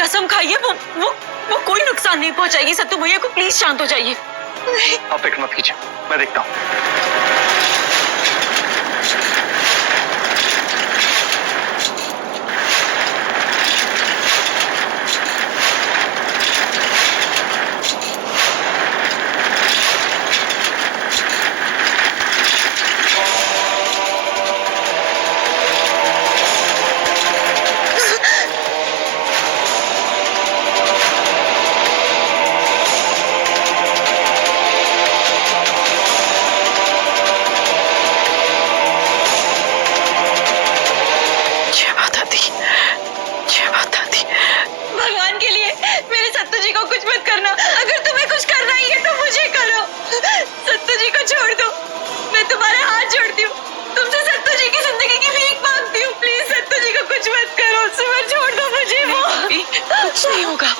कसम खाइए, वो कोई नुकसान नहीं पहुंचाएगी। सत्तू भैया को प्लीज शांत हो जाइए। आप फिक्र मत कीजिए, मैं देखता हूँ। भगवान के लिए मेरे सत्तू जी को कुछ मत करना। अगर तुम्हें कुछ करना ही है तो मुझे करो। सत्तू जी को छोड़ दो, मैं तुम्हारे हाथ जोड़ती हूँ। तुमसे सत्तू जी की जिंदगी की भीख मांगती हूँ। प्लीज सत्तू जी को कुछ मत करो। सुमन छोड़ दो मुझे। वो कुछ नहीं होगा।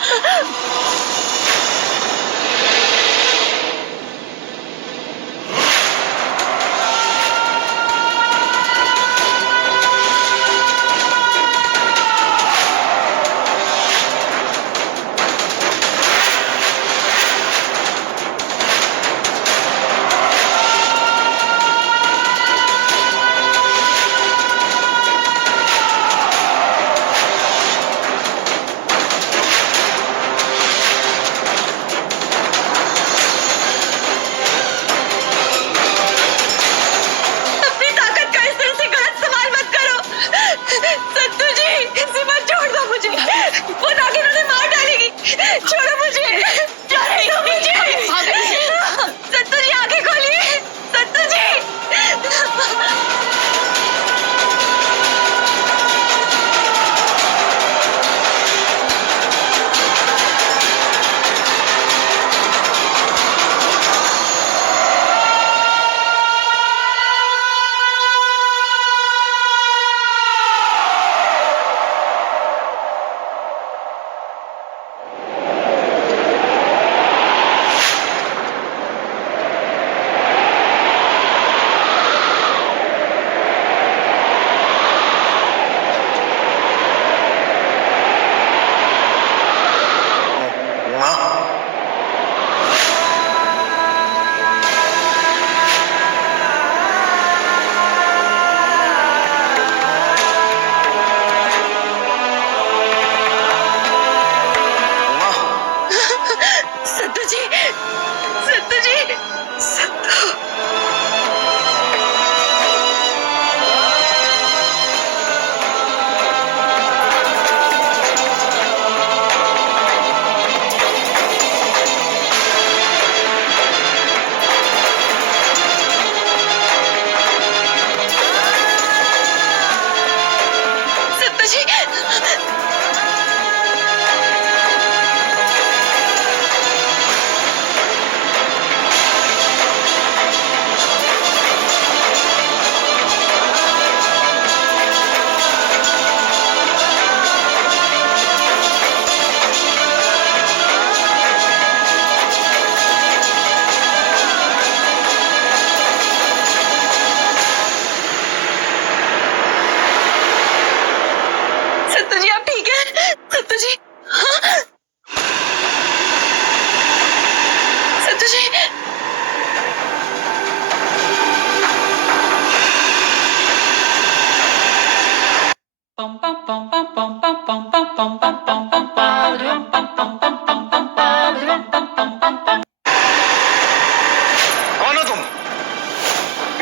कौन हो तुम?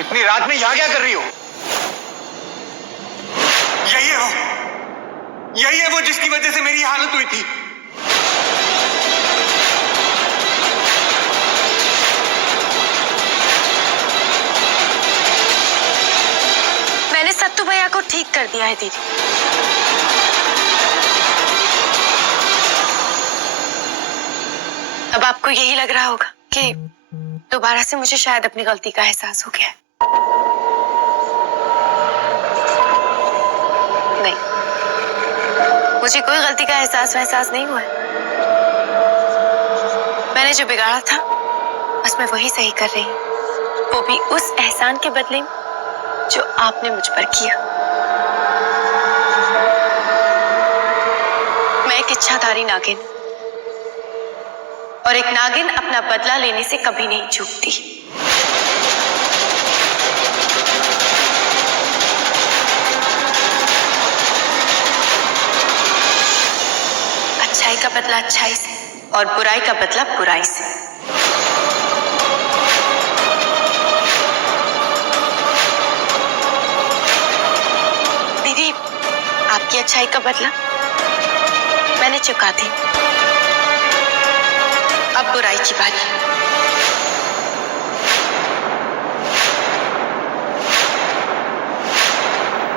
इतनी रात में यहां क्या कर रही हो? यही है वो जिसकी वजह से मेरी हालत हुई थी। मैंने सत्तू भैया को ठीक कर दिया है दीदी। अब आपको यही लग रहा होगा कि दोबारा से मुझे शायद अपनी गलती का एहसास हो गया है। नहीं, मुझे कोई गलती का एहसास नहीं हुआ है। मैंने जो बिगाड़ा था बस मैं वही सही कर रही हूँ, वो भी उस एहसान के बदले में जो आपने मुझ पर किया। मैं इच्छाधारी नागिन, और एक नागिन अपना बदला लेने से कभी नहीं चूकती। अच्छाई का बदला अच्छाई से और बुराई का बदला बुराई से। दीदी, आपकी अच्छाई का बदला मैंने चुका दी। अब बुराई की बारी।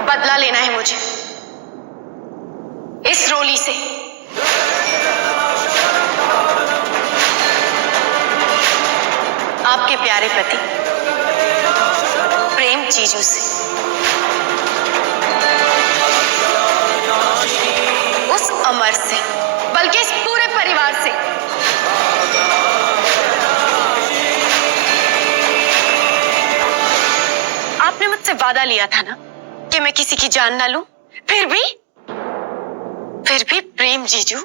बदला लेना है मुझे इस रोली से। आपके प्यारे पति प्रेम जीजू से। उस अमर से, बल्कि इस पूरे परिवार से। आपने मुझसे वादा लिया था ना कि मैं किसी की जान ना लूं। फिर भी प्रेम जीजू,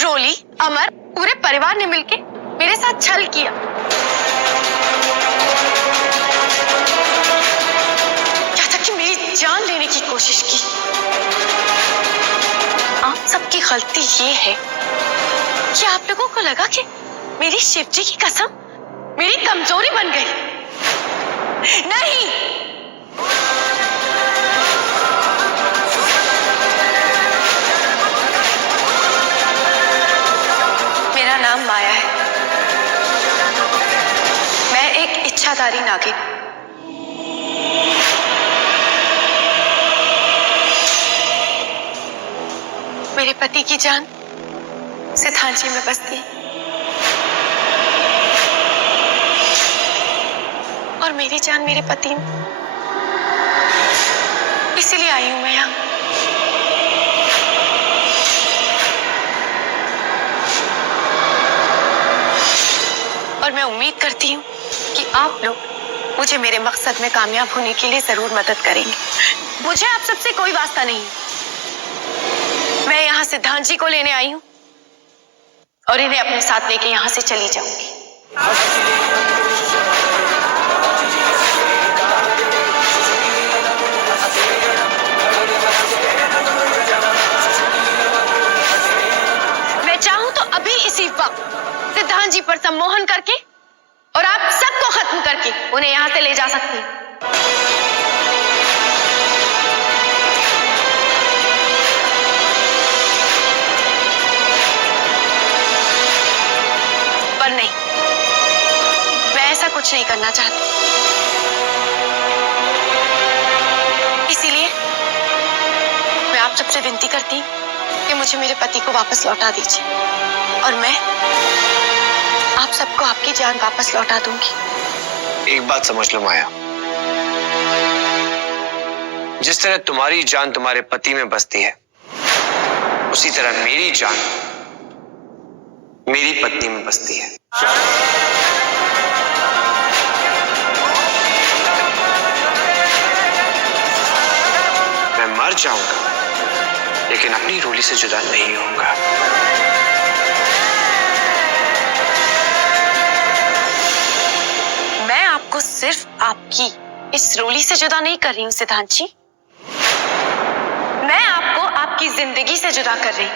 रोली, अमर, पूरे परिवार ने मिलके मेरे साथ छल किया। क्या था कि मेरी जान लेने की कोशिश की। आप सबकी गलती ये है कि आप लोगों को लगा कि मेरी शिवजी की कसम मेरी कमजोरी बन गई। नहीं, मेरा नाम माया है। मैं एक इच्छाधारी नागिन। मेरे पति की जान सिद्धांत में बसती है और मेरी जान मेरे पति में। इसीलिए आई हूं मैं यहां। और मैं उम्मीद करती हूँ कि आप लोग मुझे मेरे मकसद में कामयाब होने के लिए जरूर मदद करेंगे। मुझे आप सबसे कोई वास्ता नहीं। मैं यहाँ सिद्धांत जी को लेने आई हूँ और इन्हें अपने साथ लेके यहाँ से चली जाऊंगी। मैं चाहूँ तो अभी इसी वक्त सिद्धांत जी पर सम्मोहन करके और आप सबको खत्म करके उन्हें यहां से ले जा सकती हूं। पर नहीं, मैं ऐसा कुछ नहीं करना चाहती। इसीलिए मैं आप सबसे विनती करती हूं कि मुझे मेरे पति को वापस लौटा दीजिए और मैं आप सबको आपकी जान वापस लौटा दूंगी। एक बात समझ लो माया, जिस तरह तुम्हारी जान तुम्हारे पति में बसती है, उसी तरह मेरी जान मेरी पत्नी में बसती है। मैं मर जाऊंगा लेकिन अपनी रोली से जुदा नहीं होऊंगा। आपको सिर्फ आपकी इस रोली से जुदा नहीं कर रही हूं सिद्धांत जी, मैं आपको आपकी जिंदगी से जुदा कर रही हूं।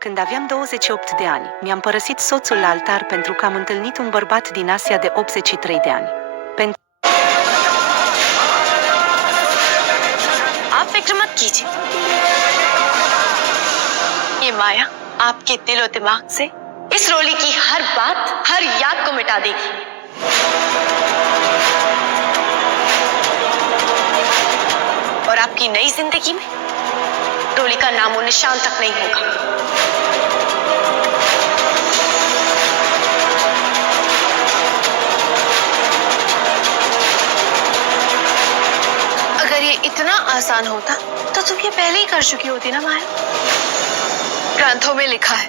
Când aveam 28 de ani, mi-am părăsit soțul la altar pentru că am întâlnit un bărbat din Asia de 83 de ani. आप फिक्र मत कीजिए, ये माया आपके दिलो दिमाग से इस रोली की हर बात, हर याद को मिटा देगी। और आपकी नई जिंदगी में रोली का नामो निशान तक नहीं होगा। अगर ये इतना आसान होता तो तुम ये पहले ही कर चुकी होती ना माया। ग्रंथों में लिखा है,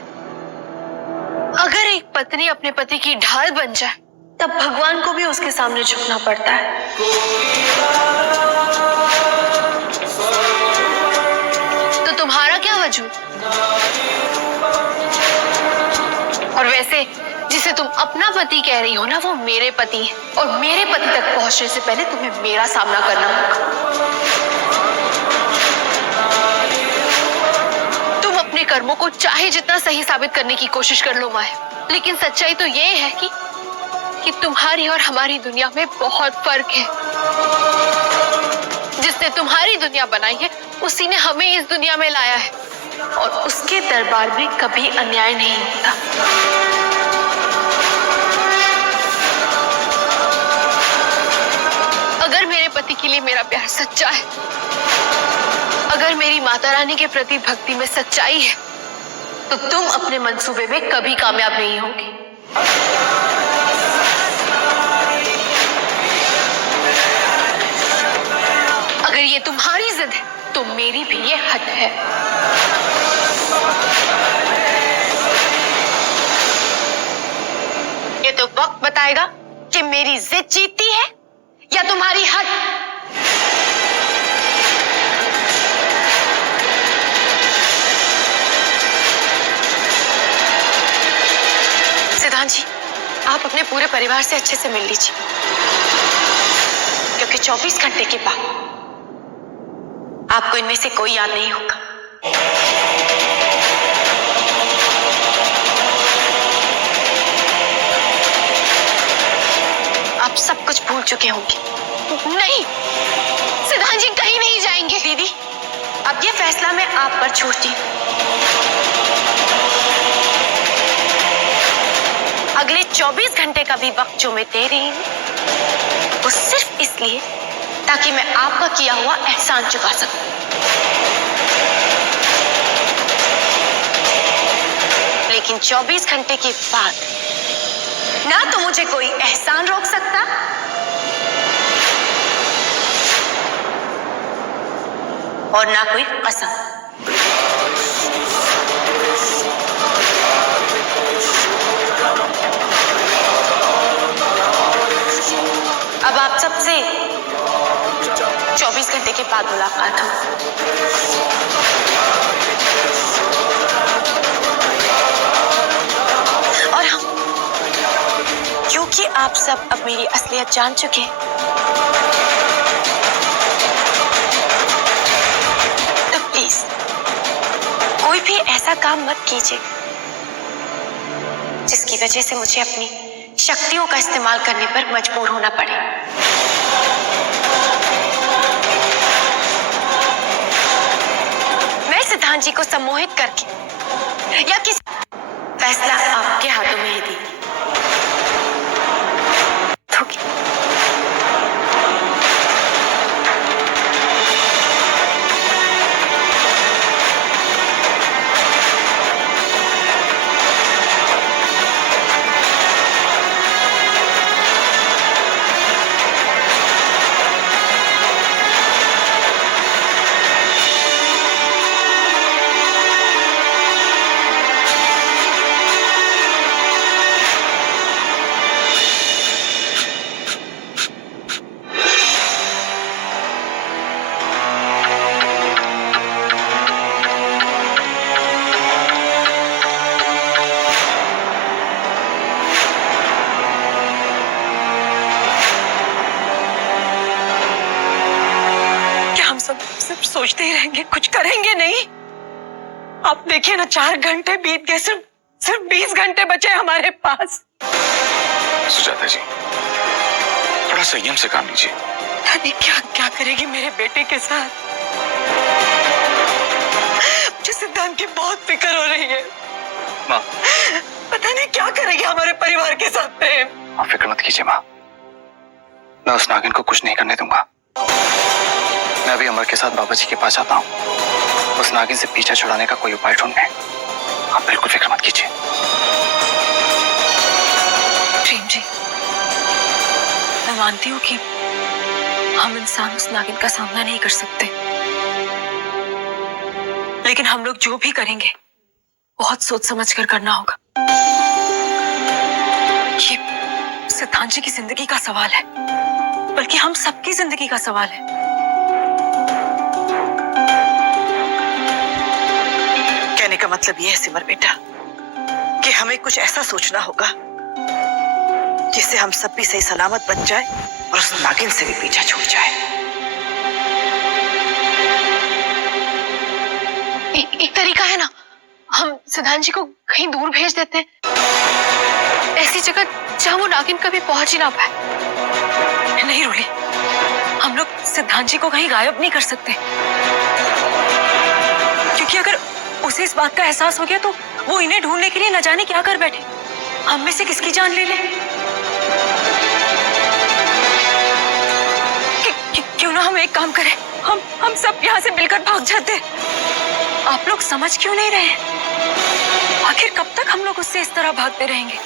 अगर एक पत्नी अपने पति की ढाल बन जाए तब भगवान को भी उसके सामने झुकना पड़ता है। झूठ। और वैसे जिसे तुम अपना पति कह रही हो ना, वो मेरे पति है, और मेरे पति तक पहुंचने से पहले तुम्हें मेरा सामना करना होगा। तुम अपने कर्मों को चाहे जितना सही साबित करने की कोशिश कर लो माया, लेकिन सच्चाई तो ये है कि तुम्हारी और हमारी दुनिया में बहुत फर्क है। जिसने तुम्हारी दुनिया बनाई है उसी ने हमें इस दुनिया में लाया है, और उसके दरबार में कभी अन्याय नहीं होता। अगर मेरे पति के लिए मेरा प्यार सच्चा है, अगर मेरी माता रानी के प्रति भक्ति में सच्चाई है, तो तुम अपने मंसूबे में कभी कामयाब नहीं होगी। अगर ये तुम्हारी जिद है तो मेरी भी ये हद है। ये तो वक्त बताएगा कि मेरी जिद जीतती है या तुम्हारी हद। सिद्धांत जी, आप अपने पूरे परिवार से अच्छे से मिल लीजिए, क्योंकि 24 घंटे के बाद आपको इनमें से कोई याद नहीं होगा। आप सब कुछ भूल चुके होंगे। नहीं, सिद्धांत जी कहीं नहीं जाएंगे। दीदी, अब ये फैसला मैं आप पर छोड़ती हूँ। अगले 24 घंटे का भी वक्त जो मैं दे रही हूँ, वो सिर्फ इसलिए ताकि मैं आपका किया हुआ एहसान चुका सकूं। लेकिन 24 घंटे के बाद ना तो मुझे कोई एहसान रोक सकता, और ना कोई कसम। अब आप सबसे 24 घंटे के बाद मुलाकात हो। और हम, क्योंकि आप सब अब मेरी असलियत जान चुके हैं, तो प्लीज कोई भी ऐसा काम मत कीजिए जिसकी वजह से मुझे अपनी शक्तियों का इस्तेमाल करने पर मजबूर होना पड़े। मैं सिद्धांत जी को सम्मोहित करके या किसी, फैसला आपके हाथों में है दीदी। सिर्फ सोचते ही रहेंगे, कुछ करेंगे नहीं? आप देखिए ना, 4 घंटे बीत गए, सिर्फ 20 घंटे बचे हमारे पास। सुजाता जी, थोड़ा संयम से काम लीजिए। पता नहीं क्या क्या करेगी मेरे बेटे के साथ। मुझे सिद्धांत की बहुत फिक्र हो रही है। माँ, पता नहीं क्या करेगी हमारे परिवार के साथ प्रेम। आप फिक्र मत कीजिए माँ, मैं उस नागिन को कुछ नहीं करने दूंगा। मैं अभी अमर के साथ बाबा जी के पास आता हूँ, उस नागिन से पीछा छुड़ाने का कोई उपाय ढूंढने। आप बिल्कुल फिक्र मत कीजिए। प्रेम जी, मैं मानती हूँ कि हम इंसान उस नागिन का सामना नहीं कर सकते, लेकिन हम लोग जो भी करेंगे बहुत सोच समझ कर करना होगा। ये सिद्धांत जी की जिंदगी का सवाल है, बल्कि हम सबकी जिंदगी का सवाल है। का मतलब ये है सिमर बेटा कि हमें कुछ ऐसा सोचना होगा जिससे हम सब भी सही सलामत बच जाए और उस नागिन से भी पीछा छूट जाए। एक तरीका है ना, हम सिद्धांत जी को कहीं दूर भेज देते हैं, ऐसी जगह जहां वो नागिन कभी पहुंच ही ना पाए। नहीं रोली, हम लोग सिद्धांत जी को कहीं गायब नहीं कर सकते, क्योंकि अगर उसे इस बात का एहसास हो गया तो वो इन्हें ढूंढने के लिए न जाने क्या कर बैठे। हम में से किसकी जान ले ले? क्यों ना हम एक काम करें, हम सब यहाँ से मिलकर भाग जाते। आप लोग समझ क्यों नहीं रहे? आखिर कब तक हम लोग उससे इस तरह भागते रहेंगे?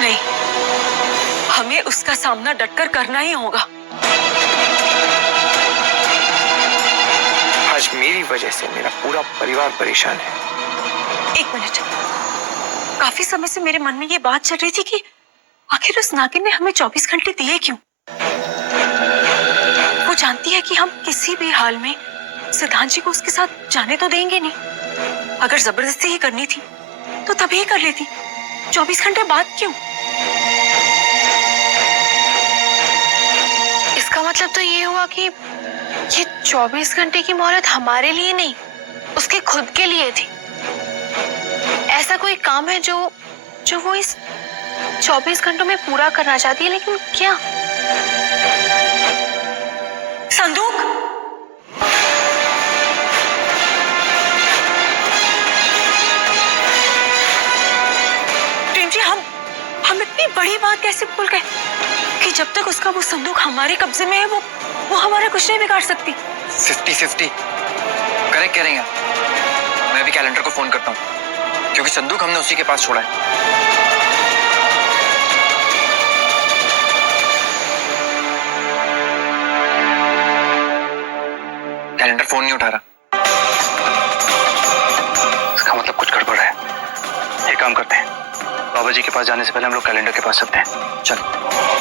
नहीं, हमें उसका सामना डटकर करना ही होगा। आज मेरी वजह से मेरा पूरा परिवार परेशान है। एक मिनट, काफी समय से मेरे मन में ये बात चल रही थी कि आखिर उस नागिन ने हमें 24 घंटे दिए क्यों? वो जानती है कि हम किसी भी हाल में सिद्धांत जी को उसके साथ जाने तो देंगे नहीं। अगर जबरदस्ती ही करनी थी तो तभी ही कर लेती, 24 घंटे बाद क्यों? इसका मतलब तो ये हुआ कि ये 24 घंटे की मोहलत हमारे लिए नहीं, उसके खुद के लिए थी। ऐसा कोई काम है जो वो इस 24 घंटों में पूरा करना चाहती है, लेकिन क्या? संदूक? प्रेम जी, हम इतनी बड़ी बात कैसे भूल गए कि जब तक उसका वो संदूक हमारे कब्जे में है वो हमारा कुछ नहीं बिगाड़ सकती। 50-50 करेक्ट कह रही हैं। मैं भी कैलेंडर को फोन करता हूँ, क्योंकि संदूक हमने उसी के पास छोड़ा है। कैलेंडर फोन नहीं उठा रहा, इसका मतलब कुछ गड़बड़ है। एक काम करते हैं, बाबा जी के पास जाने से पहले हम लोग कैलेंडर के पास चलते हैं। चलो।